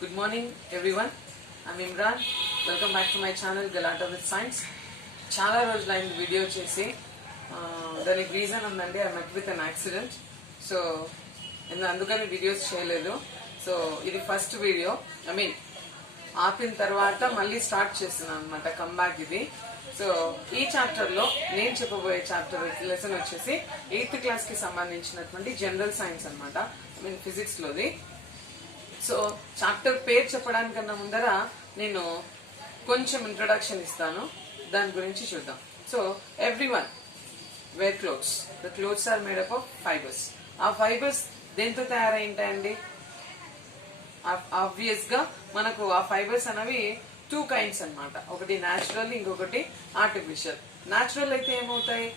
Good morning everyone. I'm Imran. Welcome back to my channel Galata with Science. చాలా రోజులైంది video చేసి దానికి reason ఉందండి. I met with an accident. So అందుకని videos చేయలేదు. So ఇది ఫస్ట్ వీడియో. ఆపిన తర్వాత మళ్ళీ స్టార్ట్ చేస్తున్నాను అనమాట, కమ్బ్యాక్ ఇది. సో ఈ చాప్టర్లో నేను చెప్పబోయే చాప్టర్ లెసన్ వచ్చేసి 8th క్లాస్కి సంబంధించినటువంటి జనరల్ సైన్స్ అనమాట, ఫిజిక్స్లోది. సో చాప్టర్ పేరు చెప్పడానికన్నా ముందర నేను కొంచెం ఇంట్రొడక్షన్ ఇస్తాను, దాని గురించి చూద్దాం. So everyone wear clothes. The clothes are made up of fibres. ఆ ఫైబర్స్ దేంతో తయారై ఉంటాయండి? ఆబ్వియస్ గా మనకు ఆ ఫైబర్స్ అనేవి 2 kinds అనమాట. ఒకటి న్యాచురల్, ఇంకొకటి ఆర్టిఫిషియల్. న్యాచురల్ అయితే ఏమవుతాయి,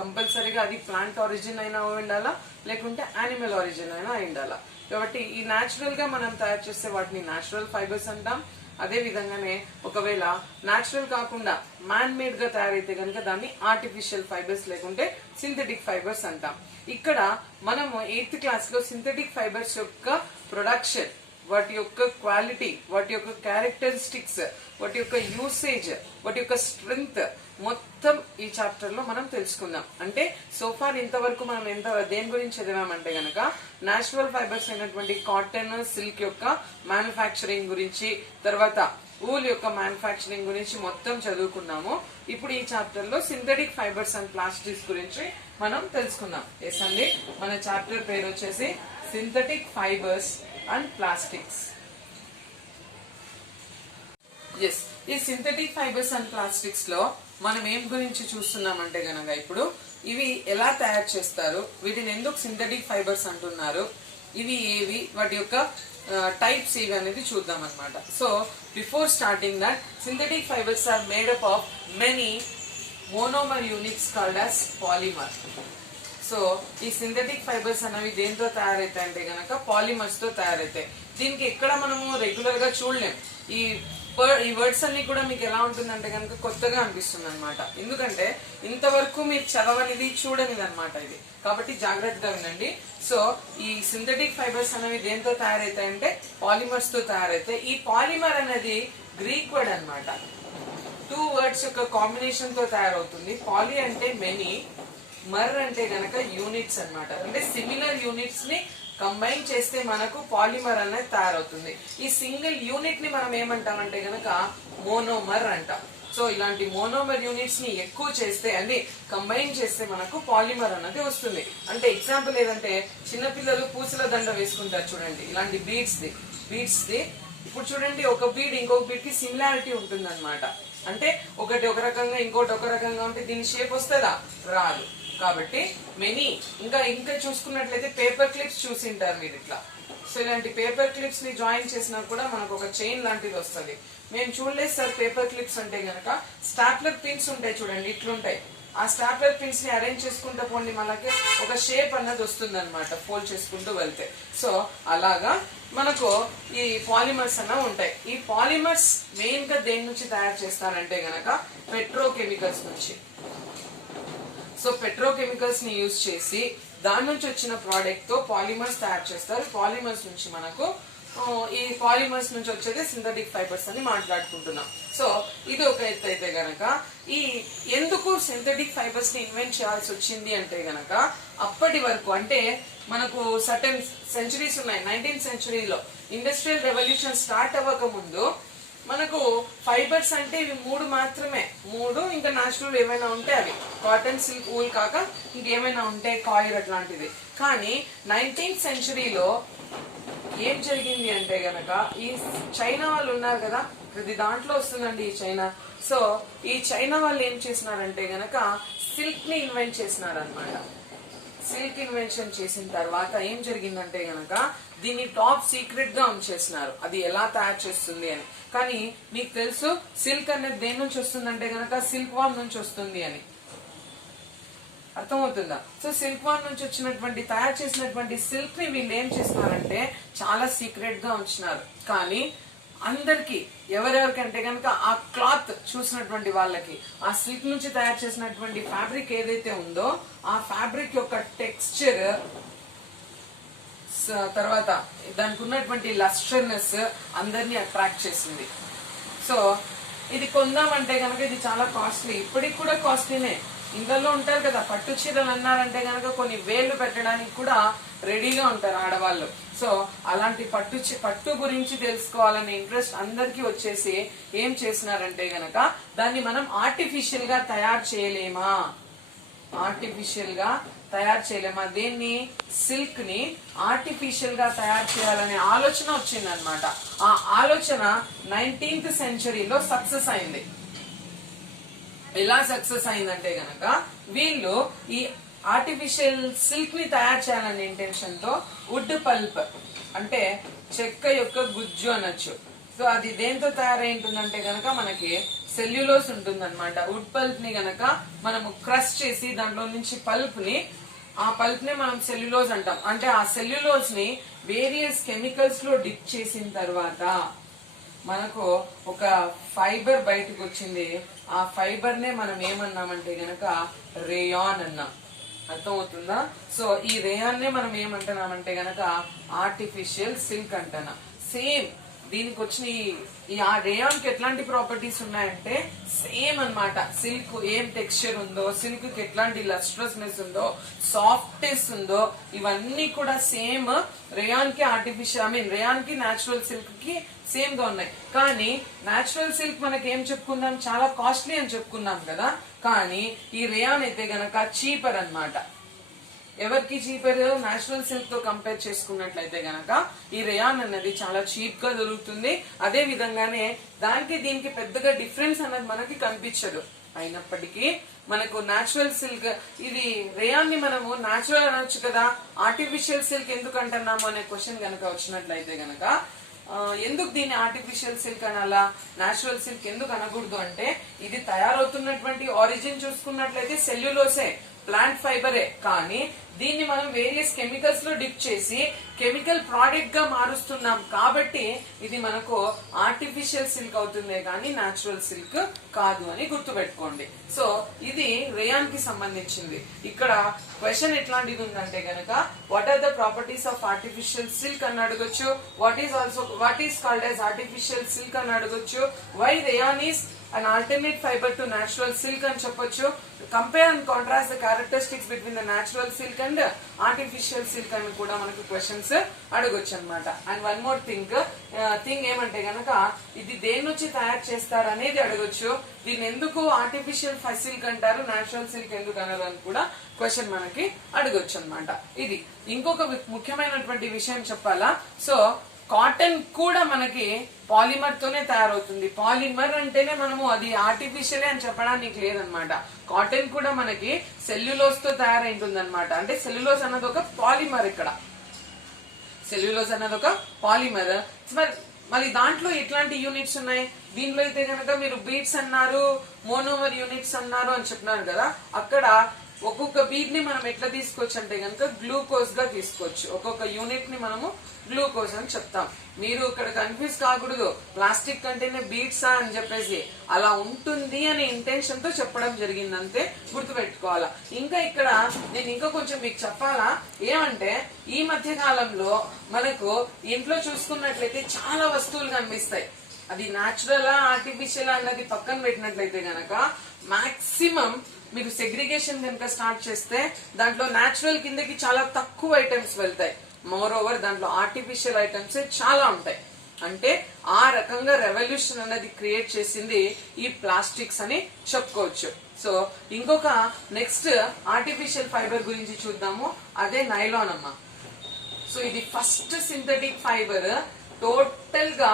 కంపల్సరీగా అది ప్లాంట్ ఆరిజిన్ అయినా ఉండాలా, లేకుంటే యానిమల్ ఆరిజిన్ అయినా ఉండాలా. కాబట్టి ఈ న్యాచురల్ గా మనం తయారు చేసే వాటిని న్యాచురల్ ఫైబర్స్ అంటాం. అదే విధంగానే ఒకవేళ న్యాచురల్ కాకుండా మ్యాన్ మేడ్ గా తయారైతే కనుక దాన్ని ఆర్టిఫిషియల్ ఫైబర్స్ లేకుంటే సింథటిక్ ఫైబర్స్ అంటాం. ఇక్కడ మనము 8th క్లాస్ లో సింథటిక్ ఫైబర్స్ యొక్క ప్రొడక్షన్, వాటి యొక్క క్వాలిటీ, వాటి యొక్క క్యారెక్టరిస్టిక్స్, వాటి యొక్క యూసేజ్, వాటి యొక్క స్ట్రెంగ్త్ మొత్తం ఈ చాప్టర్ లో మనం తెలుసుకుందాం. అంటే సోఫార్ ఇంతవరకు మనం దేని గురించి చదివామంటే గనక నేచురల్ ఫైబర్స్ అయినటువంటి కాటన్, సిల్క్ యొక్క మ్యానుఫ్యాక్చరింగ్ గురించి, తర్వాత ఊల్ యొక్క మ్యానుఫ్యాక్చరింగ్ గురించి మొత్తం చదువుకున్నాము. ఇప్పుడు ఈ చాప్టర్ లో సింథటిక్ ఫైబర్స్ అండ్ ప్లాస్టిక్స్ గురించి మనం తెలుసుకుందాం. ఎస్ అండి, మన చాప్టర్ పేరు వచ్చేసి synthetic fibres and plastics. Yes, ఈ సింథటిక్ ఫైబర్స్ అండ్ ప్లాస్టిక్స్ లో మనం ఏం గురించి చూస్తున్నామంటే గనక ఇప్పుడు ఇవి ఎలా తయారు చేస్తారు, వీటిని ఎందుకు సింథటిక్ ఫైబర్స్ అంటున్నారు, ఇవి ఏవి, వాటి యొక్క టైప్స్ ఏవి అనేది చూద్దాం అనమాట. So before starting that, synthetic fibres are made up of many monomer units called as polymer. So ఈ సింథటిక్ ఫైబర్స్ అనేవి దేంతో తయారైతాయంటే గనక పాలిమర్స్ తో తయారైతాయి. దీనికి ఎక్కడ మనము రెగ్యులర్ గా చూడలేం. ఈ వర్డ్స్ అన్ని కూడా మీకు ఎలా ఉంటుందంటే కనుక కొత్తగా అనిపిస్తుంది అనమాట, ఎందుకంటే ఇంతవరకు మీరు చదవనిది, చూడనిది అనమాట ఇది. కాబట్టి జాగ్రత్తగా వినండి. సో ఈ సింథటిక్ ఫైబర్స్ అనేవి దేంతో తయారైతాయంటే పాలిమర్స్ తో తయారైతాయి. ఈ పాలిమర్ అనేది గ్రీక్ వర్డ్ అనమాట. 2 words యొక్క కాంబినేషన్ తో తయారవుతుంది. పాలి అంటే మెనీ, మర్ అంటే గనక యూనిట్స్ అనమాట. అంటే సిమిలర్ యూనిట్స్ ని కంబైన్ చేస్తే మనకు పాలిమర్ అనేది తయారవుతుంది. ఈ సింగిల్ యూనిట్ ని మనం ఏమంటామంటే గనక మోనోమర్ అంటాం. సో ఇలాంటి మోనోమర్ యూనిట్స్ ని ఎక్కువ చేస్తే, అన్ని కంబైన్ చేస్తే మనకు పాలిమర్ అనేది వస్తుంది. అంటే ఎగ్జాంపుల్ ఏదంటే, చిన్నపిల్లలు పూసల దండ వేసుకుంటారు చూడండి, ఇలాంటి బీడ్స్ ది ఇప్పుడు చూడండి, ఒక బీడ్ ఇంకొక బీడ్ కి సిమిలారిటీ ఉంటుంది అనమాట. అంటే ఒకటి ఒక రకంగా, ఇంకోటి ఒక రకంగా ఉంటే దీని షేప్ వస్తుందా? రాదు. కాబట్టి మెనీ, ఇంకా చూసుకున్నట్లయితే పేపర్ క్లిప్స్ చూసింటారు మీరు ఇట్లా. సో ఇలాంటి పేపర్ క్లిప్స్ ని జాయిన్ చేసినా కూడా మనకు ఒక చైన్ లాంటిది వస్తుంది. మేము చూడలేదు సార్ పేపర్ క్లిప్స్ అంటే గనక స్టాప్లర్ పిన్స్ ఉంటాయి చూడండి, ఇట్లుంటాయి. ఆ స్టాప్లర్ పిన్స్ ని అరేంజ్ చేసుకుంటూ పోండి, మనకి ఒక షేప్ అన్నది వస్తుంది అనమాట, ఫోల్డ్ చేసుకుంటూ వెళ్తే. సో అలాగా మనకు ఈ పాలిమర్స్ అన్న ఉంటాయి. ఈ పాలిమర్స్ మెయిన్ గా దేని నుంచి తయారు చేస్తారంటే గనక పెట్రోకెమికల్స్ నుంచి. సో పెట్రోకెమికల్స్ ని యూజ్ చేసి దాని నుంచి వచ్చిన ప్రోడక్ట్ తో పాలిమర్స్ తయారు చేస్తారు. పాలిమర్స్ నుంచి మనకు ఈ పాలిమర్స్ నుంచి వచ్చేది సింథటిక్ ఫైబర్స్ అని మాట్లాడుకుంటున్నాం. సో ఇది ఒక ఎత్తు అయితే గనక, ఈ ఎందుకు సింథటిక్ ఫైబర్స్ ని ఇన్వెంట్ చేయాల్సి వచ్చింది అంటే గనక, అప్పటి వరకు అంటే మనకు సర్టెన్ సెంచరీస్ ఉన్నాయి. 19th centuryలో ఇండస్ట్రియల్ రెవల్యూషన్ స్టార్ట్ అవ్వక ముందు మనకు ఫైబర్స్ అంటే ఇవి 3 మాత్రమే. 3 ఇంకా న్యాచురల్ ఏమైనా ఉంటే అవి కాటన్, సిల్క్, ఊల్ కాక ఇంకేమైనా ఉంటే కాయిర్ అట్లాంటిది. కానీ 19th centuryలో ఏం జరిగింది అంటే గనక, ఈ చైనా వాళ్ళు ఉన్నారు కదా, ప్రతి దాంట్లో వస్తుందండి ఈ చైనా. సో ఈ చైనా వాళ్ళు ఏం చేసినారంటే గనక సిల్క్ ని ఇన్వెంట్ చేసినారు అనమాట. సిల్క్ ఇన్వెన్షన్ చేసిన తర్వాత ఏం జరిగిందంటే గనక దీన్ని టాప్ సీక్రెట్ గా ఉంచేసినారు, అది ఎలా తయారు చేస్తుంది అని. కానీ మీకు తెలుసు సిల్క్ అనేది దేని నుంచి వస్తుందంటే గనక సిల్క్ వామ్ నుంచి వస్తుంది అని. అర్థమవుతుందా? సో సిల్క్ వామ్ నుంచి వచ్చినటువంటి తయారు చేసినటువంటి సిల్క్ ని వీళ్ళు ఏం చేస్తున్నారంటే చాలా సీక్రెట్ గా ఉంచినారు. కానీ అందరికి ఎవరెవరికంటే కనుక ఆ క్లాత్ చూసినటువంటి వాళ్ళకి, ఆ సిల్క్ నుంచి తయారు చేసినటువంటి ఫ్యాబ్రిక్ ఏదైతే ఉందో ఆ ఫ్యాబ్రిక్ యొక్క టెక్స్చర్ తర్వాత దానికి ఉన్నటువంటి లస్టర్నెస్ అందరినీ అట్రాక్ట్ చేసింది. సో ఇది కొందామంటే కనుక ఇది చాలా కాస్ట్లీ, ఇప్పటికి కూడా కాస్ట్లీనే. ఇంట్లో ఉంటారు కదా పట్టు చీరలు అన్నారంటే కనుక కొన్ని వేళ్లు పెట్టడానికి కూడా రెడీగా ఉంటారు ఆడవాళ్ళు. సో అలాంటి పట్టు గురించి తెలుసుకోవాలనే ఇంట్రెస్ట్ అందరికీ వచ్చేసి ఏం చేసినారంటే గనక దాన్ని మనం ఆర్టిఫిషియల్ గా తయారు చేయలేమా, దేన్ని సిల్క్ ని ఆర్టిఫిషియల్ గా తయారు చేయాలనే ఆలోచన వచ్చింది అనమాట. ఆ ఆలోచన 19th సెంచరీలో సక్సెస్ అయింది. ఎలా సక్సెస్ అయిందంటే గనక వీళ్ళు ఈ ఆర్టిఫిషియల్ సిల్క్ ని తయారు చేయాలనే ఇంటెన్షన్ తో వుడ్ పల్ప్ అంటే చెక్క యొక్క గుజ్జు అనొచ్చు. సో అది దేంతో తయారై ఉంటుందంటే గనక మనకి సెల్యులోస్ ఉంటుంది అనమాట. వుడ్ పల్ప్ ని గనక మనము క్రష్ చేసి దాంట్లో నుంచి ఆ పల్ప్ ని మనం సెల్యులోస్ అంటాం. అంటే ఆ సెల్యులోస్ ని వేరియస్ కెమికల్స్ లో డిప్ చేసిన తర్వాత మనకు ఒక ఫైబర్ బయటకు వచ్చింది. ఆ ఫైబర్ నే మనం ఏమన్నామంటే గనక రేయాన్ అన్నాం. అర్థమవుతుందా? సో ఈ రేయాన్ నే మనం ఏమంటున్నామంటే గనక ఆర్టిఫిషియల్ సిల్క్ అంటున్నాం. సేమ్ దీనికి వచ్చిన ఈ ఆ రేయాన్ కి ఎట్లాంటి ప్రాపర్టీస్ ఉన్నాయంటే సేమ్ అన్నమాట. సిల్క్ ఏం టెక్స్చర్ ఉందో, సిల్క్ కి ఎట్లాంటి లస్ట్రస్నెస్ ఉందో, సాఫ్ట్నెస్ ఉందో, ఇవన్నీ కూడా సేమ్ రేయాన్ కి రేయాన్ కి న్యాచురల్ సిల్క్ కి సేమ్ గా ఉన్నాయి. కానీ న్యాచురల్ సిల్క్ మనకి ఏం చెప్పుకున్నాం, చాలా కాస్ట్లీ అని చెప్పుకున్నాం కదా. కానీ ఈ రేయాన్ అయితే గనక చీపర్ అన్నమాట. ఎవరికి చీపర్? నేచురల్ సిల్క్ తో కంపేర్ చేసుకున్నట్లయితే గనక ఈ రేయాన్ అన్నది చాలా చీప్ గా దొరుకుతుంది. అదే విధంగానే దానికి దీనికి పెద్దగా డిఫరెన్స్ అన్నది మనకి కనిపించదు. అయినప్పటికీ మనకు నేచురల్ సిల్క్, ఇది రేయాన్ ని మనము నేచురల్ అనొచ్చు కదా, ఆర్టిఫిషియల్ సిల్క్ ఎందుకు అంటున్నాము అనే క్వశ్చన్ గనక వచ్చినట్లయితే గనక ఎందుకు దీన్ని ఆర్టిఫిషియల్ సిల్క్ అనాలా, నేచురల్ సిల్క్ ఎందుకు అనకూడదు అంటే ఇది తయారవుతున్నటువంటి ఆరిజిన్ చూసుకున్నట్లయితే సెల్యులోసే, ప్లాంట్ ఫైబరే. కానీ దీన్ని మనం వేరియస్ కెమికల్స్ లో డిప్ చేసి కెమికల్ ప్రోడక్ట్ గా మారుస్తున్నాం కాబట్టి ఇది మనకు ఆర్టిఫిషియల్ సిల్క్ అవుతుందే కానీ నేచురల్ సిల్క్ కాదు అని గుర్తుపెట్టుకోండి. సో ఇది రేయాన్ కి సంబంధించింది. ఇక్కడ క్వశ్చన్ ఎట్లాంటిది ఉందంటే గనక what are the properties of artificial silk అని అడగొచ్చు, what is called as artificial silk అని అడగొచ్చు, why rayon is an alternate fiber to natural silk అని చెప్పొచ్చు. Compare and contrast the characteristics between the natural silk and artificial silk అని కూడా మనకు questions అడగొచ్చు అనమాట. అండ్ వన్ మోర్ థింగ్ ఏమంటే గనక ఇది దేని నుంచి తయారు చేస్తారు అనేది అడగొచ్చు. దీన్ని ఎందుకు ఆర్టిఫిషియల్ సిల్క్ అంటారు, న్యాచురల్ సిల్క్ ఎందుకు అనరు అని కూడా క్వశ్చన్ మనకి అడగొచ్చు అనమాట. ఇది ఇంకొక ముఖ్యమైనటువంటి విషయం చెప్పాలా. సో కాటన్ కూడా మనకి పాలిమర్ తోనే తయారవుతుంది. పాలిమర్ అంటేనే మనము అది ఆర్టిఫిషియల్ అని చెప్పడానికి లేదనమాట. కాటన్ కూడా మనకి సెల్యులోస్ తో తయారైంటుంది అనమాట. అంటే సెల్యులోస్ అన్నది ఒక పాలిమర్. ఇక్కడ సెల్యులోస్ అన్నది ఒక పాలిమర్. మళ్ళీ దాంట్లో ఎట్లాంటి యూనిట్స్ ఉన్నాయి, దీంట్లో అయితే కనుక మీరు బీట్స్ అన్నారు, మోనోమర్ యూనిట్స్ అన్నారు అని చెప్పినారు కదా. అక్కడ ఒక్కొక్క బీట్ ని మనం ఎట్లా తీసుకోవచ్చు అంటే కనుక గ్లూకోజ్ గా తీసుకోవచ్చు. ఒక్కొక్క యూనిట్ ని మనము గ్లూకోజ్ అని చెప్తాం. మీరు ఇక్కడ కన్ఫ్యూజ్ కాకూడదు, ప్లాస్టిక్ కంటేనే బీట్సా అని చెప్పేసి. అలా ఉంటుంది అనే ఇంటెన్షన్ తో చెప్పడం జరిగింది, అంతే, గుర్తుపెట్టుకోవాలా. ఇంకా ఇక్కడ నేను ఇంకా కొంచెం మీకు చెప్పాలా ఏమంటే ఈ మధ్య కాలంలో మనకు ఇంట్లో చూసుకున్నట్లయితే చాలా వస్తువులు కనిపిస్తాయి. అది న్యాచురలా ఆర్టిఫిషియల్ అన్నది పక్కన పెట్టినట్లయితే గనక మాక్సిమం మీరు సెగ్రిగేషన్ కనుక స్టార్ట్ చేస్తే దాంట్లో న్యాచురల్ కిందకి చాలా తక్కువ ఐటమ్స్ వెళ్తాయి. మోర్ ఓవర్ దాంట్లో ఆర్టిఫిషియల్ ఐటమ్స్ చాలా ఉంటాయి. అంటే ఆ రకంగా రెవల్యూషన్ అనేది క్రియేట్ చేసింది ఈ ప్లాస్టిక్స్ అని చెప్పుకోవచ్చు. సో ఇంకొక నెక్స్ట్ ఆర్టిఫిషియల్ ఫైబర్ గురించి చూద్దాము, అదే నైలాన్ అమ్మా. సో ఇది ఫస్ట్ సింథటిక్ ఫైబర్. టోటల్ గా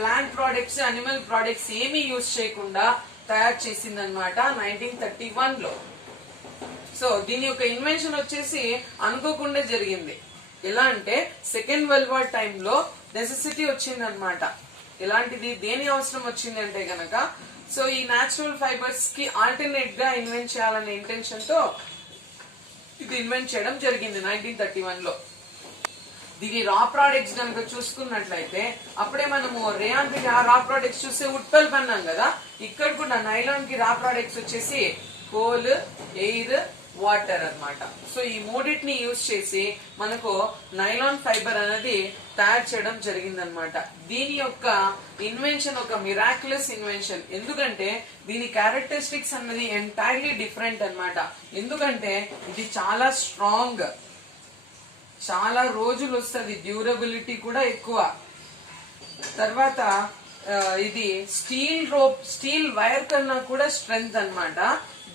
ప్లాంట్ ప్రోడక్ట్స్, అనిమల్ ప్రోడక్ట్స్ ఏమీ యూజ్ చేయకుండా తయారు చేసిందనమాట 1931 లో. సో దీని యొక్క ఇన్వెన్షన్ వచ్చేసి అనుకోకుండా జరిగింది. ఎలా అంటే సెకండ్ వరల్డ్ వార్ టైంలో నెసెసిటీ వచ్చింది అనమాట. ఎలాంటిది, దేని అవసరం వచ్చింది అంటే గనక సో ఈ న్యాచురల్ ఫైబర్స్ కి ఆల్టర్నేట్ గా ఇన్వెంట్ చేయాలనే ఇంటెన్షన్ తో ఇది ఇన్వెంట్ చేయడం జరిగింది 1931 లో. దీని రా ప్రోడక్ట్స్ కనుక చూసుకున్నట్లయితే అప్పుడే మనము రేయాన్ కి రా ప్రోడక్ట్స్ చూస్తే వుడ్ పల్ప్ అన్నాం కదా. ఇక్కడ కూడా నైలాన్ కి రా ప్రోడక్ట్స్ వచ్చేసి కోల్, ఎయిర్, వాటర్ అన్నమాట. సో ఈ మూడింటిని యూజ్ చేసి మనకు నైలాన్ ఫైబర్ అనేది తయారు చేయడం జరిగిందనమాట. దీని యొక్క ఇన్వెన్షన్ ఒక మిరాక్యులస్ ఇన్వెన్షన్. ఎందుకంటే దీని క్యారెక్టరిస్టిక్స్ అన్నది ఎంటైర్లీ డిఫరెంట్ అన్నమాట. ఎందుకంటే ఇది చాలా స్ట్రాంగ్, చాలా రోజులు వస్తుంది, డ్యూరబిలిటీ కూడా ఎక్కువ. తర్వాత ఇది స్టీల్ వైర్ కన్నా కూడా స్ట్రెంగ్త్ అన్నమాట.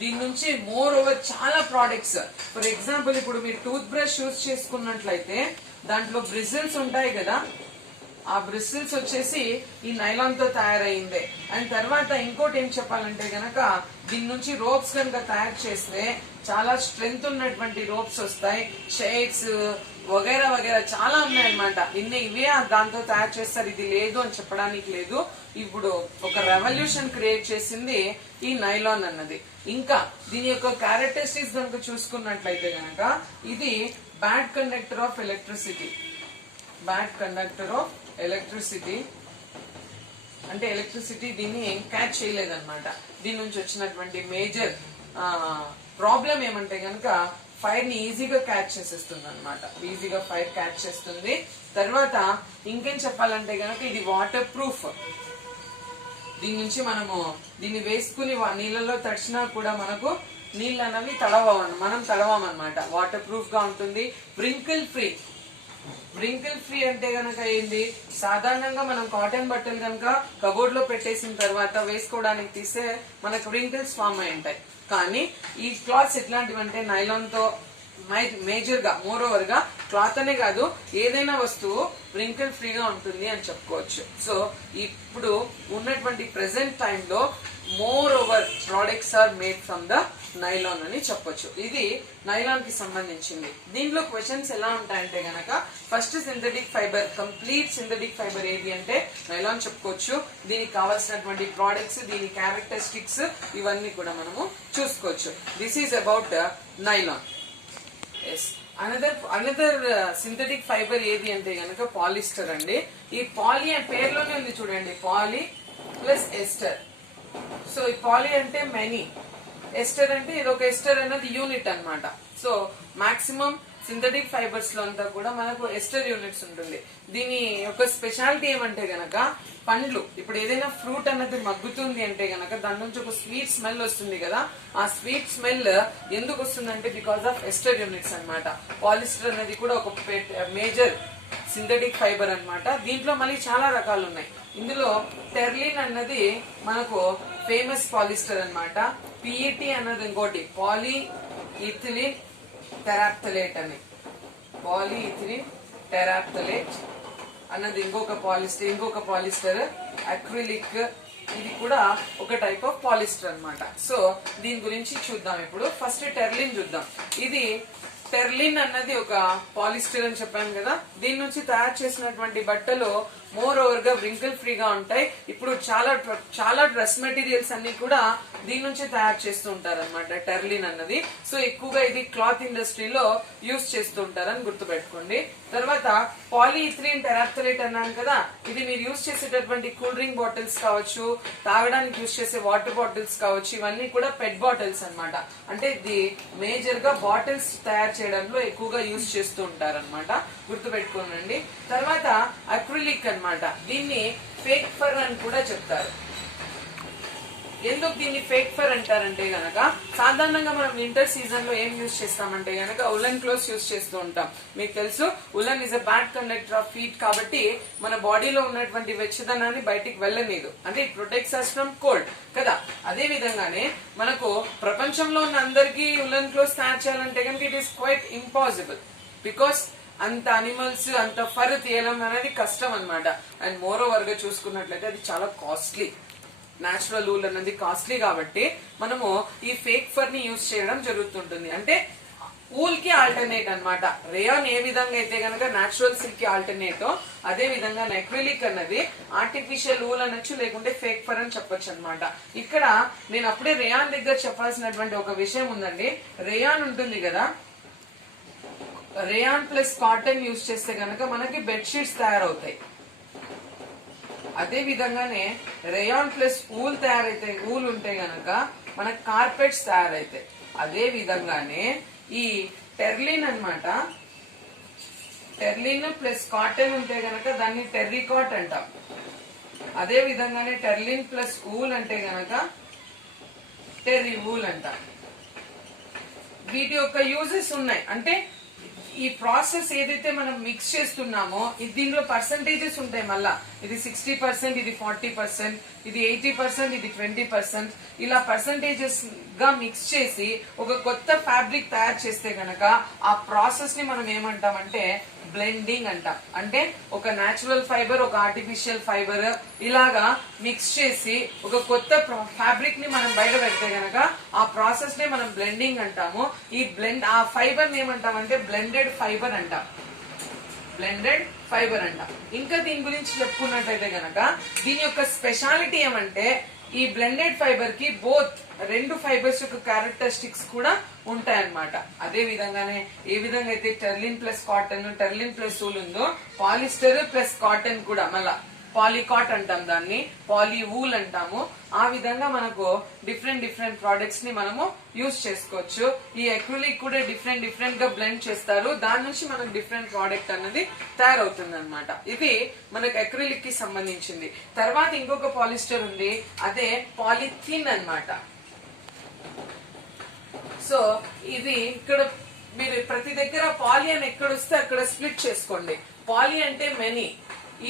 దీని నుంచి మోర్ ఓవర్ చాలా ప్రోడక్ట్స్, ఫర్ ఎగ్జాంపుల్ ఇప్పుడు మీరు టూత్ బ్రష్ యూజ్ చేసుకున్నట్లయితే దాంట్లో బ్రిజిల్స్ ఉంటాయి కదా, ఆ బ్రిజిల్స్ వచ్చేసి ఈ నైలాన్ తో తయారైందే. అండ్ తర్వాత ఇంకోటి ఏం చెప్పాలంటే గనక దీని నుంచి రోప్స్ కనుక తయారు చేస్తే చాలా స్ట్రెంగ్త్ ఉన్నటువంటి రోప్స్ వస్తాయి. షేక్స్ వగైరా వగైరా చాలా ఉన్నాయన్నమాట. ఇవే దాంతో తయారు చేస్తారు, ఇది లేదు అని చెప్పడానికి లేదు. ఇప్పుడు ఒక రెవల్యూషన్ క్రియేట్ చేసింది ఈ నైలాన్ అన్నది. ఇంకా దీని యొక్క క్యారెక్టరిస్టిక్స్ కనుక చూసుకున్నట్లయితే గనక ఇది bad conductor of electricity. Bad conductor of electricity అంటే ఎలక్ట్రిసిటీ దీన్ని క్యాచ్ చేయలేదన్నమాట. దీని నుంచి వచ్చినటువంటి మేజర్ ప్రాబ్లం ఏమంటే గనక ఫైర్ ని ఈజీగా క్యాచ్ చేసేస్తుంది అనమాట. ఈజీగా ఫైర్ క్యాచ్ చేస్తుంది. తర్వాత ఇంకేం చెప్పాలంటే గనక ఇది వాటర్ ప్రూఫ్. దీని నుంచి మనము దీన్ని వేసుకుని నీళ్ళలో తడిచినా కూడా మనకు నీళ్ళు అనేవి మనం తడవమన్నమాట. వాటర్ ప్రూఫ్ గా ఉంటుంది. Wrinkle free. వ్రింకిల్ ఫ్రీ అంటే గనక ఏంటి, సాధారణంగా మనం కాటన్ బట్టలు కనుక కబోర్డ్ లో పెట్టేసిన తర్వాత వేసుకోవడానికి తీస్తే మనకు వ్రింకిల్స్ ఫామ్ అయి ఉంటాయి. కానీ ఈ క్లాత్స్ ఎట్లాంటివి అంటే నైలాన్ తో మేజర్ గా మోర్ ఓవర్ గా క్లాత్ అనే కాదు ఏదైనా వస్తువు వ్రింకిల్ ఫ్రీగా ఉంటుంది అని చెప్పుకోవచ్చు. సో ఇప్పుడు ఉన్నటువంటి ప్రెసెంట్ టైమ్ లో moreover products are made from the nylon అని చెప్పొచ్చు. ఇది నైలాన్ కి సంబంధించింది. దీంట్లో క్వశ్చన్స్ ఎలా ఉంటాయంటే గనక first synthetic fibre, complete synthetic fibre ఏది అంటే నైలాన్ చెప్పుకోవచ్చు. దీనికి కావాల్సినటువంటి ప్రోడక్ట్స్, దీని క్యారెక్టరిస్టిక్స్ ఇవన్నీ కూడా మనము చూసుకోవచ్చు. This is about nylon. Another synthetic fibre ఏది అంటే గనక పాలిస్టర్ అండి. ఈ పాలి పేరులోనే ఉంది చూడండి, పాలి ప్లస్ ఎస్టర్. సో ఈ పాలి అంటే మెనీ, ఎస్టర్ అంటే ఇది ఒక ఎస్టర్ అనేది యూనిట్ అన్నమాట. సో మాక్సిమం సింథటిక్ ఫైబర్స్ లో అంతా కూడా మనకు ఎస్టర్ యూనిట్స్ ఉంటుంది. దీని యొక్క స్పెషాలిటీ ఏమంటే గనక పండ్లు, ఇప్పుడు ఏదైనా ఫ్రూట్ అన్నది మగ్గుతుంది అంటే గనక దాని నుంచి ఒక స్వీట్ స్మెల్ వస్తుంది కదా, ఆ స్వీట్ స్మెల్ ఎందుకు వస్తుందంటే బికాస్ ఆఫ్ ఎస్టర్ యూనిట్స్ అన్నమాట. పాలిస్టర్ అనేది కూడా ఒక మేజర్ సింథటిక్ ఫైబర్ అన్నమాట. దీంట్లో మళ్ళీ చాలా రకాలు ఉన్నాయి. ఇందులో టెర్లిన్ అన్నది మనకు ఫేమస్ పాలిస్టర్ అన్నమాట. పిఈటి అన్నది ఇంకోటి, పాలి ఇథిలిన్ టెరాప్థలేట్ అని, పాలి ఇథిలిన్ టెరాప్థలేట్ అన్నది ఇంకొక పాలిస్టర్. అక్రిలిక్ ఇది కూడా ఒక టైప్ ఆఫ్ పాలిస్టర్ అన్నమాట. సో దీని గురించి చూద్దాం. ఇప్పుడు ఫస్ట్ టెర్లిన్ చూద్దాం. ఇది టెర్లిన్ అన్నది ఒక పాలిస్టర్ అని చెప్పాను కదా. దీని నుంచి తయారు చేసినటువంటి బట్టలు మోర్ ఓవర్ గా వ్రింకిల్ ఫ్రీగా ఉంటాయి. ఇప్పుడు చాలా డ్రెస్ మెటీరియల్స్ అన్ని కూడా దీని నుంచి తయారు చేస్తూ ఉంటారు అనమాట టెర్లిన్ అన్నది. సో ఎక్కువగా ఇది క్లాత్ ఇండస్ట్రీలో యూజ్ చేస్తూ ఉంటారని గుర్తుపెట్టుకోండి. తర్వాత పాలిఇథిలిన్ టెరాప్థలేట్ అన్నాను కదా, ఇది మీరు యూజ్ చేసేటటువంటి కూల్ డ్రింక్ బాటిల్స్ కావచ్చు, తాగడానికి యూజ్ చేసే వాటర్ బాటిల్స్ కావచ్చు, ఇవన్నీ కూడా పెట్ బాటిల్స్ అన్నమాట. అంటే ఇది మేజర్ గా బాటిల్స్ తయారు చేయడంలో ఎక్కువగా యూజ్ చేస్తూ ఉంటారు అనమాట, గుర్తుపెట్టుకోనండి. తర్వాత అక్రిలిక్ అన్నమాట, దీన్ని ఫేక్ ఫర్ అని కూడా చెప్తారు. ఎందుకు దీన్ని ఫేక్ ఫర్ అంటారంటే గనక సాధారణంగా మనం వింటర్ సీజన్ లో ఏం యూజ్ చేస్తామంటే గనక ఉలన్ క్లోత్స్ యూజ్ చేస్తూ ఉంటాం. మీకు తెలుసు woollen is a bad conductor of heat, కాబట్టి మన బాడీలో ఉన్నటువంటి వెచ్చదనాన్ని బయటికి వెళ్ళలేదు, అంటే it protects us from cold కదా. అదే విధంగానే మనకు ప్రపంచంలో ఉన్న అందరికీ ఉలన్ క్లోత్స్ తయారు చేయాలంటే కనుక it is quite impossible, because అంత అనిమల్స్ అంత ఫర్ తీయడం అనేది కష్టం అన్నమాట. అండ్ మోర్ ఓవర్ గా చూసుకున్నట్లయితే అది చాలా కాస్ట్లీ. నేచురల్ ఊల్ అనేది కాస్ట్లీ కాబట్టి మనము ఈ ఫేక్ ఫర్ ని యూజ్ చేయడం జరుగుతుంటుంది. అంటే ఊల్ కి ఆల్టర్నేట్ అన్నమాట. రేయాన్ ఏ విధంగా అయితే గనక నేచురల్ సిల్క్ కి ఆల్టర్నేటో అదే విధంగా అక్రిలిక్ అన్నది ఆర్టిఫిషియల్ ఊల్ అనొచ్చు, లేకుంటే ఫేక్ ఫర్ అని చెప్పొచ్చు అనమాట. ఇక్కడ నేను అప్పుడే రేయాన్ దగ్గర చెప్పాల్సినటువంటి ఒక విషయం ఉందండి. రేయాన్ ఉంటుంది కదా, రేయాన్ ప్లస్ కాటన్ యూజ్ చేస్తే గనక మనకి బెడ్షీట్స్ తయారవుతాయి. అదే విధంగానే రేయాన్ ప్లస్ ఊల్ ఉంటే గనక మనకు కార్పెట్స్ తయారైతాయి. అదే విధంగానే ఈ టెర్లిన్ అన్నమాట, టెర్లిన్ ప్లస్ కాటన్ ఉంటే గనక దాన్ని టెర్రికాట్ అంటాం. అదే విధంగానే టెర్లిన్ ప్లస్ ఊల్ అంటే గనక టెర్రీ ఊల్ అంటాం. వీటి యొక్క యూజెస్ ఉన్నాయి. అంటే ఈ ప్రాసెస్ ఏదైతే మనం మిక్స్ చేస్తున్నామో దీనిలో పర్సంటేజెస్ ఉంటాయి. మళ్ళా ఇది 60%, ఇది 40%, ఇది 80%, ఇది 20%, ఇలా పర్సంటేజెస్ గా మిక్స్ చేసి ఒక కొత్త ఫ్యాబ్రిక్ తయారు చేస్తే గనక ఆ ప్రాసెస్ ని మనం ఏమంటామంటే బ్లెండింగ్ అంటాం. అంటే ఒక న్యాచురల్ ఫైబర్, ఒక ఆర్టిఫిషియల్ ఫైబర్ ఇలాగా మిక్స్ చేసి ఒక కొత్త ఫ్యాబ్రిక్ ని మనం బయట పెడితే గనక ఆ ప్రాసెస్ ని మనం బ్లెండింగ్ అంటాము. ఈ ఆ ఫైబర్ ని ఏమంటామంటే బ్లెండెడ్ ఫైబర్ అంటాం. బ్లెండెడ్ ఫైబర్ అంటాం. ఇంకా దీని గురించి చెప్పుకున్నట్టయితే గనక దీని యొక్క స్పెషాలిటీ ఏమంటే ఈ బ్లెండెడ్ ఫైబర్ కి బోత్ రెండు ఫైబర్స్ యొక్క క్యారెక్టరిస్టిక్స్ కూడా ఉంటాయన్నమాట. అదే విధంగానే ఏ విధంగా అయితే టెర్లిన్ ప్లస్ కాటన్, టెర్లిన్ ప్లస్ ఊల్ ఉందో పాలిస్టర్ ప్లస్ కాటన్ కూడా మళ్ళా పాలికాట్ అంటాం, దాన్ని పాలీ వూల్ అంటాము. ఆ విధంగా మనకు డిఫరెంట్ డిఫరెంట్ ప్రోడక్ట్స్ ని మనము యూజ్ చేసుకోవచ్చు. ఈ అక్రిలిక్ కూడా డిఫరెంట్ డిఫరెంట్ గా బ్లెండ్ చేస్తారు, దాని నుంచి మనకు డిఫరెంట్ ప్రోడక్ట్ అన్నది తయారవుతుంది అనమాట. ఇది మనకు అక్రిలిక్ కి సంబంధించింది. తర్వాత ఇంకొక పాలిస్టర్ ఉంది, అదే పాలిథిన్ అన్నమాట. సో ఇది ఇక్కడ మీరు ప్రతి దగ్గర పాలి అని ఎక్కడ వస్తే అక్కడ స్ప్లిట్ చేసుకోండి. పాలి అంటే మెనీ,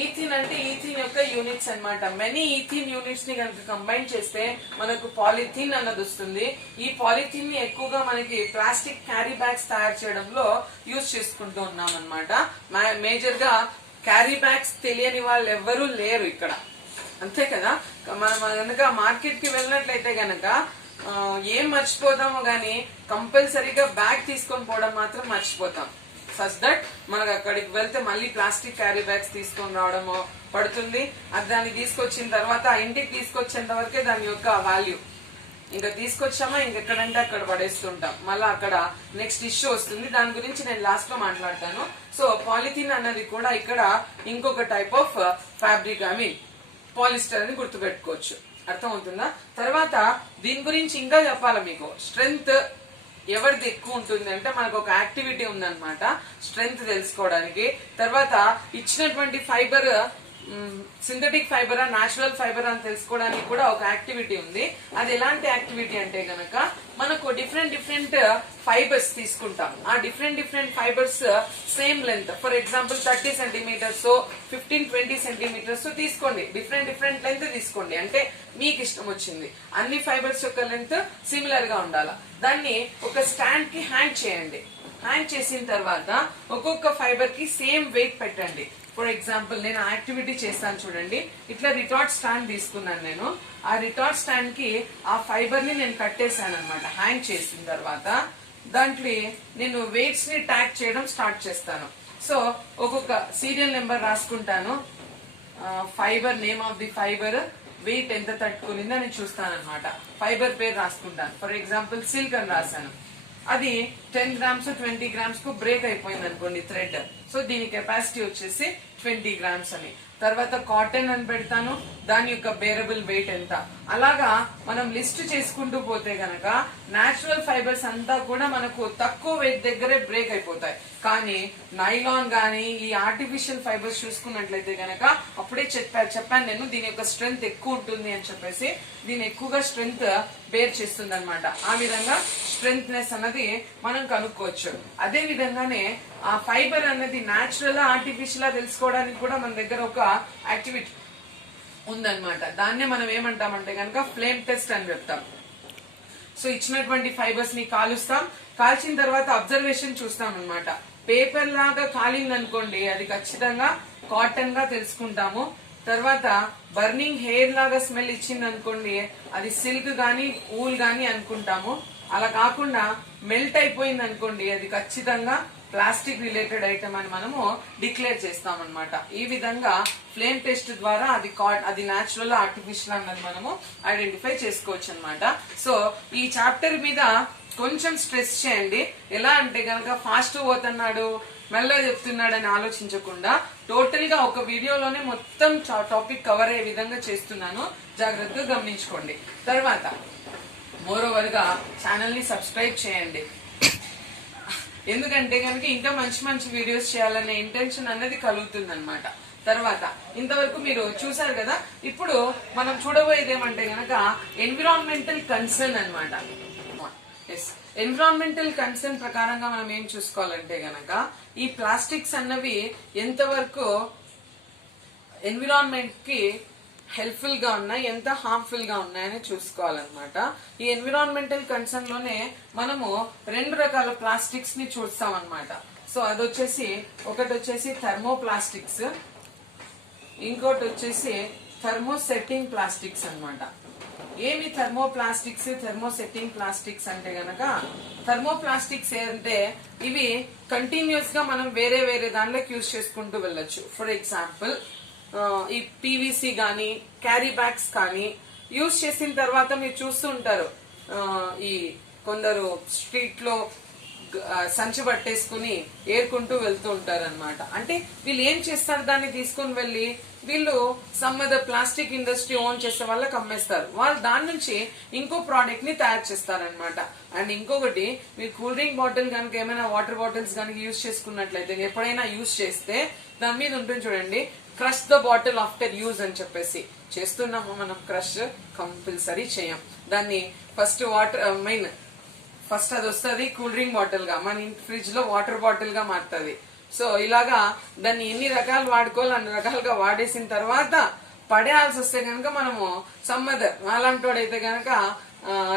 ఈథిన్ అంటే ఈథిన్ యొక్క యూనిట్స్ అన్నమాట. మెనీ ఈథిన్ యూనిట్స్ ని కనుక కంబైన్ చేస్తే మనకు పాలిథిన్ అన్నది వస్తుంది. ఈ పాలిథిన్ ని ఎక్కువగా మనకి ప్లాస్టిక్ క్యారీ బ్యాగ్స్ తయారు చేయడంలో యూజ్ చేసుకుంటూ ఉన్నాం అనమాట. మేజర్ గా క్యారీ బ్యాగ్స్ తెలియని వాళ్ళు ఎవ్వరూ లేరు ఇక్కడ, అంతే కదా. మనం కనుక మార్కెట్ కి వెళ్ళినట్లయితే గనక ఏం మర్చిపోతామో గానీ కంపల్సరీగా బ్యాగ్ తీసుకొని పోవడం మాత్రం మర్చిపోతాం. సచ్ దట్ మనకు అక్కడికి వెళ్తే మళ్ళీ ప్లాస్టిక్ క్యారీ బ్యాగ్స్ తీసుకొని రావడము పడుతుంది. అది దాన్ని తీసుకొచ్చిన తర్వాత ఇంటికి తీసుకొచ్చేంత వరకే దాని యొక్క వాల్యూ. ఇంకా తీసుకొచ్చామా ఇంకెక్కడంటే అక్కడ పడేస్తుంటాం, మళ్ళీ అక్కడ నెక్స్ట్ ఇష్యూ వస్తుంది. దాని గురించి నేను లాస్ట్ లో మాట్లాడతాను. సో పాలిథిన్ అన్నది కూడా ఇక్కడ ఇంకొక type of fabric, I mean polyester అని గుర్తుపెట్టుకోవచ్చు. అర్థం అవుతుందా? తర్వాత దీని గురించి ఇంకా చెప్పాలి మీకు. స్ట్రెంగ్త్ ఎవరిది ఎక్కువ ఉంటుంది అంటే మనకు ఒక యాక్టివిటీ ఉందన్నమాట స్ట్రెంగ్త్ తెలుసుకోవడానికి. తర్వాత ఇచ్చినటువంటి ఫైబర్ సింథటిక్ ఫైబరా న్యాచురల్ ఫైబర్ అని తెలుసుకోవడానికి కూడా ఒక యాక్టివిటీ ఉంది. అది ఎలాంటి యాక్టివిటీ అంటే గనక మనకు డిఫరెంట్ డిఫరెంట్ ఫైబర్స్ తీసుకుంటాం. ఆ different different fibres same length, for example 30 centimetres 15-20 centimetres తీసుకోండి. డిఫరెంట్ డిఫరెంట్ లెంత్ తీసుకోండి, అంటే మీకు ఇష్టం వచ్చింది. అన్ని ఫైబర్స్ యొక్క లెంత్ సిమిలర్ గా ఉండాలి. దాన్ని ఒక స్టాండ్ కి హ్యాంగ్ చేయండి. హ్యాంగ్ చేసిన తర్వాత ఒక్కొక్క ఫైబర్ కి సేమ్ వెయిట్ పెట్టండి. ఫర్ ఎగ్జాంపుల్ నేను యాక్టివిటీ చేస్తాను చూడండి. ఇట్లా రిటార్ట్ స్టాండ్ తీసుకున్నాను నేను. ఆ రిటార్ట్ స్టాండ్ కి ఆ ఫైబర్ ని నేను కట్టేశాను అనమాట. హ్యాంగ్ చేసిన తర్వాత దాంట్లో నేను వెయిట్స్ ని ట్యాగ్ చేయడం స్టార్ట్ చేస్తాను. సో ఒక్కొక్క సీరియల్ నెంబర్ రాసుకుంటాను. Fibre name of the fibre, weight ఎంత తట్టుకునిందో నేను చూస్తాను అనమాట. ఫైబర్ పేరు రాసుకుంటాను. ఫర్ ఎగ్జాంపుల్ సిల్క్ అని రాశాను. అది 10 గ్రామ్స్ 20 గ్రామ్స్ కు బ్రేక్ అయిపోయింది అనుకోండి థ్రెడ్. సో దీని కెపాసిటీ వచ్చేసి 20 గ్రామ్స్ అని. తర్వాత కాటన్ అని పెడతాను, దాని యొక్క బేరబుల్ వెయిట్ ఎంత. అలాగా మనం లిస్ట్ చేసుకుంటూ పోతే గనక న్యాచురల్ ఫైబర్స్ అంతా కూడా మనకు తక్కువ వెయిట్ దగ్గరే బ్రేక్ అయిపోతాయి. కానీ నైలాన్ గానీ ఈ ఆర్టిఫిషియల్ ఫైబర్స్ చూసుకున్నట్లయితే గనక అప్పుడే చెప్పాను నేను దీని యొక్క స్ట్రెంగ్త్ ఎక్కువ ఉంటుంది అని చెప్పేసి. దీని ఎక్కువగా స్ట్రెంగ్త్ బేర్ చేస్తుంది అనమాట. ఆ విధంగా స్ట్రెంగ్త్నెస్ అన్నది మనం కనుక్కోవచ్చు. అదే విధంగానే ఆ ఫైబర్ అన్నది న్యాచురల్ ఆర్టిఫిషియల్ తెలుసుకోవడానికి కూడా మన దగ్గర ఒక యాక్టివిటీ ఉందన్నమాట. దాన్నే మనం ఏమంటామంటే కనుక ఫ్లేమ్ టెస్ట్ అని చెప్తాం. సో ఇచ్చినటువంటి ఫైబర్స్ ని కాలుస్తాం. కాల్చిన తర్వాత అబ్జర్వేషన్ చూస్తాం అనమాట. పేపర్ లాగా కాలింది అనుకోండి, అది ఖచ్చితంగా కాటన్ గా తెలుసుకుంటాము. తర్వాత బర్నింగ్ హెయిర్ లాగా స్మెల్ ఇచ్చింది అనుకోండి, అది సిల్క్ గానీ ఊల్ గానీ అనుకుంటాము. అలా కాకుండా మెల్ట్ అయిపోయింది అనుకోండి, అది ఖచ్చితంగా ప్లాస్టిక్ రిలేటెడ్ ఐటమ్ అని మనము డిక్లేర్ చేస్తాం అనమాట. ఈ విధంగా ఫ్లేమ్ టెస్ట్ ద్వారా అది న్యాచురల్ ఆర్టిఫిషియల్ అన్నది మనము ఐడెంటిఫై చేసుకోవచ్చు అనమాట. సో ఈ చాప్టర్ మీద కొంచెం స్ట్రెస్ చేయండి. ఎలా అంటే గనక ఫాస్ట్ పోతున్నాడు మెల్లగా చెప్తున్నాడు అని ఆలోచించకుండా టోటల్ గా ఒక వీడియోలోనే మొత్తం టాపిక్ కవర్ అయ్యే విధంగా చేస్తున్నాను, జాగ్రత్తగా గమనించుకోండి. తర్వాత మోర్ ఓవర్ గా ఛానల్ ని సబ్స్క్రైబ్ చేయండి. ఎందుకంటే కనుక ఇంకా మంచి మంచి వీడియోస్ చేయాలనే ఇంటెన్షన్ అనేది కలుగుతుంది అనమాట. తర్వాత ఇంతవరకు మీరు చూసారు కదా, ఇప్పుడు మనం చూడబోయేది ఏమంటే గనక ఎన్విరాన్మెంటల్ కన్సర్న్ అనమాట. ఎన్విరాన్మెంటల్ కన్సర్న్ ప్రకారంగా మనం ఏం చూసుకోవాలంటే గనక ఈ ప్లాస్టిక్స్ అన్నవి ఎంతవరకు ఎన్విరాన్మెంట్ కి హెల్ప్ఫుల్ గా ఉన్నాయి, ఎంత హార్మ్ఫుల్ గా ఉన్నాయని చూసుకోవాలన్నమాట. ఈ ఎన్విరాన్మెంటల్ కన్సర్న్ లోనే మనము 2 రకాల ప్లాస్టిక్స్ ని చూస్తాం అనమాట. సో అదొచ్చేసి ఒకటి వచ్చేసి థర్మోప్లాస్టిక్స్, ఇంకోటి వచ్చేసి థర్మోసెట్టింగ్ ప్లాస్టిక్స్ అనమాట. ఏమి థర్మోప్లాస్టిక్స్, థర్మోసెట్టింగ్ ప్లాస్టిక్స్ అంటే గనక, థర్మోప్లాస్టిక్స్ అంటే ఇవి కంటిన్యూస్ గా మనం వేరే వేరే దానిలోకి యూజ్ చేసుకుంటూ వెళ్ళొచ్చు. ఫర్ ఎగ్జాంపుల్ ఈ పీవీసీ గానీ క్యారీ బ్యాగ్స్ కానీ యూజ్ చేసిన తర్వాత మీరు చూస్తూ ఉంటారు, ఈ కొందరు స్ట్రీట్ లో సంచి పట్టేసుకుని ఏరుకుంటూ వెళ్తూ ఉంటారు అనమాట. అంటే వీళ్ళు ఏం చేస్తారు, దాన్ని తీసుకుని వెళ్ళి వీళ్ళు some other plastic industry own చేసే వాళ్ళకి అమ్మేస్తారు. వాళ్ళు దాని నుంచి ఇంకో ప్రోడక్ట్ ని తయారు చేస్తారనమాట. అండ్ ఇంకొకటి, మీరు కూల్ డ్రింక్ బాటిల్ కనుక ఏమైనా వాటర్ బాటిల్స్ కనుక యూజ్ చేసుకున్నట్లయితే, ఎప్పుడైనా యూజ్ చేస్తే దాని మీద ఉంటుంది చూడండి, crush the bottle after use అని చెప్పేసి. చేస్తున్నాము మనం క్రష్, కంపల్సరీ చేయం దాన్ని. ఫస్ట్ వాటర్ ఫస్ట్ అది వస్తుంది కూల్ డ్రింక్ బాటిల్ గా, మన ఫ్రిడ్జ్ లో వాటర్ బాటిల్ గా మారుతుంది. సో ఇలాగా దాన్ని ఎన్ని రకాలు వాడుకోవాలి అన్ని రకాలుగా వాడేసిన తర్వాత పడేయాల్సి వస్తే కనుక మనము సమ్మదర్ అలాంటోడైతే కనుక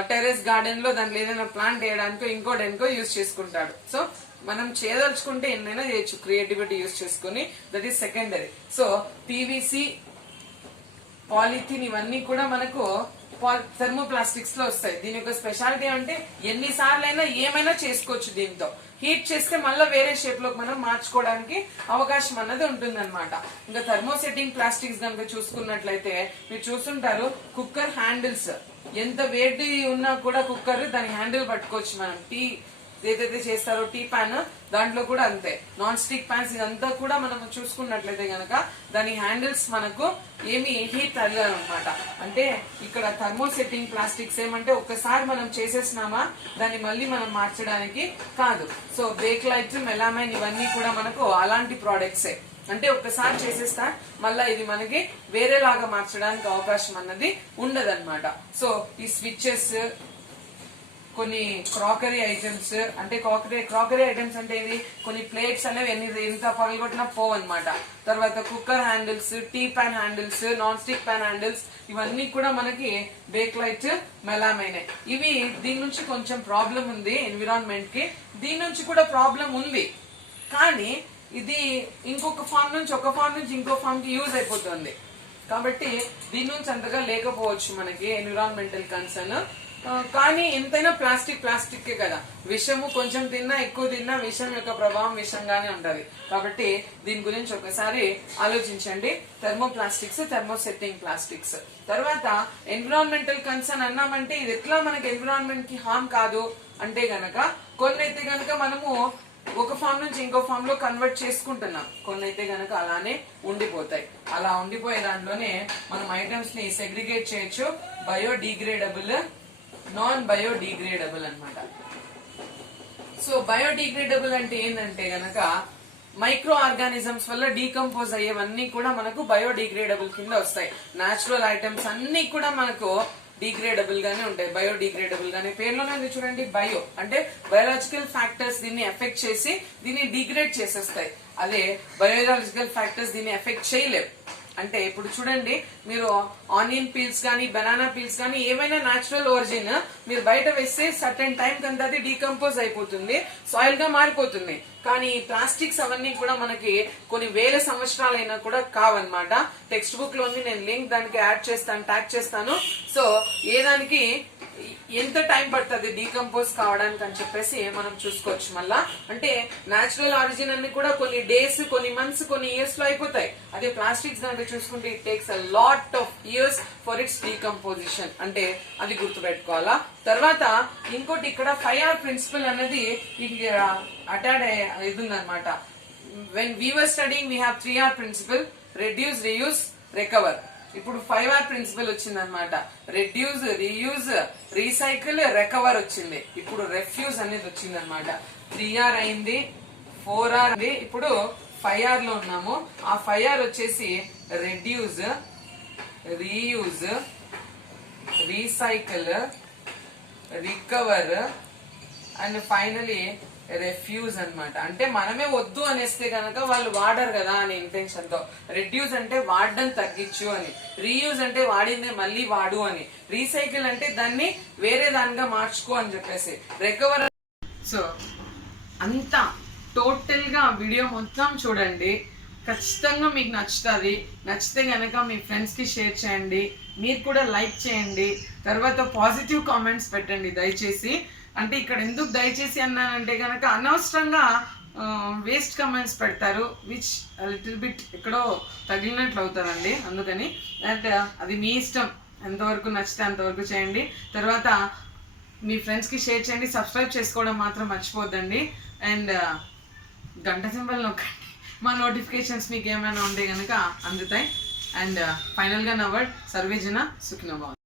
టెర్రస్ గార్డెన్ లో దాంట్లో ఏదైనా ప్లాంట్ వేయడానికో ఇంకోటెనుకో యూజ్ చేసుకుంటాడు. సో మనం చేయదలుచుకుంటే ఎన్నైనా చేయొచ్చు క్రియేటివిటీ యూజ్ చేసుకుని, that is secondary. So PVC, polythene ఇవన్నీ కూడా మనకు థర్మోప్లాస్టిక్స్ లో వస్తాయి. దీని యొక్క స్పెషాలిటీ అంటే ఎన్నిసార్లు అయినా ఏమైనా చేసుకోవచ్చు. దీంతో హీట్ చేస్తే మళ్ళీ వేరే షేప్ లోకి మనం మార్చుకోవడానికి అవకాశం అన్నది ఉంటుంది అనమాట. ఇంకా థర్మోసెట్టింగ్ ప్లాస్టిక్స్ కనుక చూసుకున్నట్లయితే మీరు చూస్తుంటారు, కుక్కర్ హ్యాండిల్స్ ఎంత వేడి ఉన్నా కూడా కుక్కర్ దాని హ్యాండిల్ పట్టుకోవచ్చు. మనం టీ ఏదైతే చేస్తారో టీ ప్యాన్, దాంట్లో కూడా అంతే. నాన్ స్టిక్ ప్యాన్స్ ఇదంతా కూడా మనం చూసుకున్నట్లయితే గనక దాని హ్యాండిల్స్ మనకు ఏమి హీట్ తగ్గదు అనమాట. అంటే ఇక్కడ థర్మోసెట్టింగ్ ప్లాస్టిక్స్ ఏమంటే ఒక్కసారి మనం చేసేసినామా దాన్ని మళ్ళీ మనం మార్చడానికి కాదు. సో బేక్లైట్, మెలామైన్ ఇవన్నీ కూడా మనకు అలాంటి ప్రోడక్ట్సే. అంటే ఒక్కసారి చేసేస్తా మళ్ళా ఇది మనకి వేరేలాగా మార్చడానికి అవకాశం అన్నది ఉండదన్నమాట. సో ఈ స్విచ్చెస్, కొన్ని క్రాకరీ ఐటమ్స్, అంటే క్రాకరీ ఐటమ్స్ అంటే ఇది కొన్ని ప్లేట్స్ అనేవి ఎంత పగలగొట్టినా పోవు అనమాట. తర్వాత cooker handles, tea pan handles, non stick pan handles ఇవన్నీ కూడా మనకి బేక్లైట్, మెలామైనే. ఇవి దీని నుంచి కొంచెం ప్రాబ్లం ఉంది ఎన్విరాన్మెంట్ కి, దీని నుంచి కూడా ప్రాబ్లం ఉంది. కానీ ఇది ఇంకొక ఫామ్ నుంచి ఒక ఫామ్ నుంచి ఇంకో ఫామ్ కి యూజ్ అయిపోతుంది కాబట్టి దీని నుంచి అంతగా లేకపోవచ్చు మనకి ఎన్విరాన్మెంటల్ కన్సర్న్. కానీ ఎంతైనా ప్లాస్టిక్ కదా, విషము కొంచెం తిన్నా ఎక్కువ తిన్నా విషం యొక్క ప్రభావం విషంగానే ఉంటది. కాబట్టి దీని గురించి ఒకసారి ఆలోచించండి. Thermoplastics, thermosetting plastics. తర్వాత ఎన్విరాన్మెంటల్ కన్సర్న్ అన్నామంటే ఇది ఎట్లా మనకి ఎన్విరాన్మెంట్ కి హార్మ్ కాదు అంటే గనక, కొన్ని అయితే గనక మనము ఒక ఫామ్ నుంచి ఇంకో ఫామ్ లో కన్వర్ట్ చేసుకుంటున్నాం, కొన్ని అయితే గనక అలానే ఉండిపోతాయి. అలా ఉండిపోయే దాంట్లోనే మనం ఐటమ్స్ ని సెగ్రిగేట్ చేయొచ్చు. బయోడిగ్రేడబుల్, నాన్ బయోడిగ్రేడబుల్ అన్నమాట. సో బయోడిగ్రేడబుల్ అంటే ఏంటంటే గనక మైక్రో ఆర్గానిజమ్స్ వల్ల డీకంపోజ్ అయ్యేవన్నీ కూడా మనకు బయోడిగ్రేడబుల్ కింద వస్తాయి. నేచురల్ ఐటమ్స్ అన్ని కూడా మనకు డిగ్రేడబుల్ గానే ఉంటాయి, బయోడిగ్రేడబుల్ గానే. పేర్లోనే ఉంది చూడండి, బయో అంటే బయోలాజికల్ ఫ్యాక్టర్స్ దీన్ని ఎఫెక్ట్ చేసి దీన్ని డిగ్రేడ్ చేసేస్తాయి. అదే బయోలాజికల్ ఫ్యాక్టర్స్ దీన్ని ఎఫెక్ట్ చేయలేవు. అంటే ఇప్పుడు చూడండి, మీరు ఆనియన్ పీల్స్ కానీ బనానా పీల్స్ కానీ ఏవైనా న్యాచురల్ ఒరిజిన్ మీరు బయట వేస్తే సర్టెన్ టైం కంతా అది డీకంపోజ్ అయిపోతుంది, సాయిల్ గా మారిపోతుంది. కానీ ప్లాస్టిక్స్ అవన్నీ కూడా మనకి కొన్ని వేల సంవత్సరాలైనా కూడా కావన్నమాట. టెక్స్ట్ బుక్ లో ఉంది, నేను లింక్ దానికి యాడ్ చేస్తాను, ట్యాగ్ చేస్తాను. సో ఏ దానికి ఎంత టైం పడుతుంది డీకంపోజ్ కావడానికి అని చెప్పేసి మనం చూసుకోవచ్చు. మళ్ళా అంటే న్యాచురల్ ఆరిజిన్ అన్ని కూడా కొన్ని డేస్, కొన్ని మంత్స్, కొన్ని ఇయర్స్ లో అయిపోతాయి. అదే ప్లాస్టిక్స్ దాంట్లో చూసుకుంటే it takes a lot of years for it's decomposition. అంటే అది గుర్తుపెట్టుకోవాలా. తర్వాత ఇంకోటి ఇక్కడ 5R ప్రిన్సిపల్ అనేది అటాడ్ ఇది ఉందన్నమాట. When we were studying we have 3R principle: reduce, reuse, recover. ఇప్పుడు 5R ప్రిన్సిపల్ వచ్చింది అనమాట. రెడ్యూస్, రీయూజ్, రీసైకిల్, రికవర్ వచ్చింది. ఇప్పుడు రెఫ్యూజ్ అనేది వచ్చింది అనమాట. 3R అయింది, 4R అయింది, ఇప్పుడు 5R లో ఉన్నాము. ఆ 5R వచ్చేసి reduce, reuse, recycle, recover and finally refuse అన్నమాట. అంటే మనమే వద్దు అనేస్తే కనుక వాళ్ళు వాడరు కదా అనే ఇంటెన్షన్ తో. రెడ్యూస్ అంటే వాడడం తగ్గించు అని, రీయూజ్ అంటే వాడిందే మళ్ళీ వాడు అని, రీసైకిల్ అంటే దాన్ని వేరే దానిగా మార్చుకో అని చెప్పేసి, రికవర్. సో అంతా టోటల్ గా వీడియో మొత్తం చూడండి, ఖచ్చితంగా మీకు నచ్చుతుంది. నచ్చితే కనుక మీ ఫ్రెండ్స్ కి షేర్ చేయండి, మీరు కూడా లైక్ చేయండి, తర్వాత పాజిటివ్ కామెంట్స్ పెట్టండి దయచేసి. అంటే ఇక్కడ ఎందుకు దయచేసి అన్నానంటే కనుక అనవసరంగా వేస్ట్ కమెంట్స్ పెడతారు, విచ్ లిటిల్ బిట్ ఎక్కడో తగిలినట్లు అవుతారండి. అందుకని అండ్ అది మీ ఇష్టం, ఎంతవరకు నచ్చితే అంతవరకు చేయండి. తర్వాత మీ ఫ్రెండ్స్కి షేర్ చేయండి, సబ్స్క్రైబ్ చేసుకోవడం మాత్రం మర్చిపోద్దండి. అండ్ గంట సింబల్ నొక్కండి, మా నోటిఫికేషన్స్ మీకు ఏమైనా ఉంటే కనుక అందుతాయి. అండ్ ఫైనల్గా నా వర్డ్, సర్వేజన సుఖినో భవంతు.